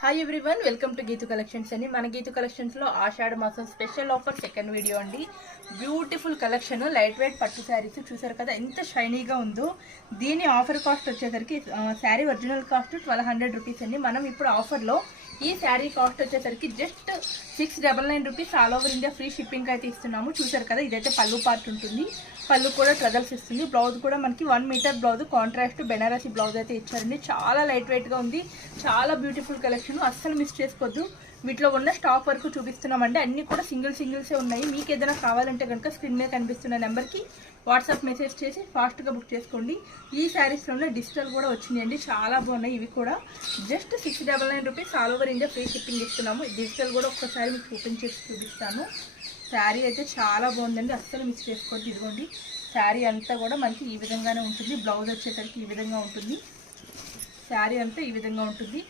Hi everyone, welcome to Geethu collections అండి. మన గీతు కలెక్షన్స్లో ఆషాఢ మాసం స్పెషల్ ఆఫర్ సెకండ్ వీడియో అండి. బ్యూటిఫుల్ కలెక్షన్, లైట్ వెయిట్ పట్టు శారీస్ చూసారు కదా ఎంత షైనీగా ఉందో. దీని ఆఫర్ కాస్ట్ వచ్చేసరికి శారీ ఒరిజినల్ కాస్ట్ 1200 రూపీస్ అండి. మనం ఇప్పుడు ఆఫర్లో ఈ శారీ కాస్ట్ వచ్చేసరికి just 699 rupees all over India free shipping అయితే ఇస్తున్నాము. చూసారు కదా, ఇదైతే పళ్ళు పార్ట్ ఉంటుంది. పళ్ళు కూడా ట్రజల్స్ ఇస్తుంది. బ్లౌజ్ కూడా మనకి 1 metre blouse, contrast Banarasi blouse అయితే ఇచ్చారండి. చాలా లైట్ వెయిట్గా ఉంది, చాలా బ్యూటిఫుల్ కలెక్షన్, అస్సలు మిస్ చేసుకోవద్దు. వీటిలో ఉన్న స్టాక్ వరకు చూపిస్తున్నామండి. అన్నీ కూడా సింగిల్సే ఉన్నాయి. మీకు ఏదైనా కావాలంటే కనుక స్క్రీన్ మీద కనిపిస్తున్న నెంబర్కి వాట్సాప్ మెసేజ్ చేసి ఫాస్ట్గా బుక్ చేసుకోండి. ఈ శారీస్లోనే డిజిటల్ కూడా వచ్చినాయండి, చాలా బాగున్నాయి. ఇవి కూడా just 699 rupees all over India free shipping ఇస్తున్నాము. డిజిటల్ కూడా ఒక్కసారి మీకు చూపిస్తాను. శారీ అయితే చాలా బాగుందండి, అస్సలు మిస్ చేసుకోవద్దు. ఇదిగోండి, శారీ అంతా కూడా మనకి ఈ విధంగానే ఉంటుంది. బ్లౌజ్ వచ్చేసరికి ఈ విధంగా ఉంటుంది. శారీ అంతా ఈ విధంగా ఉంటుంది.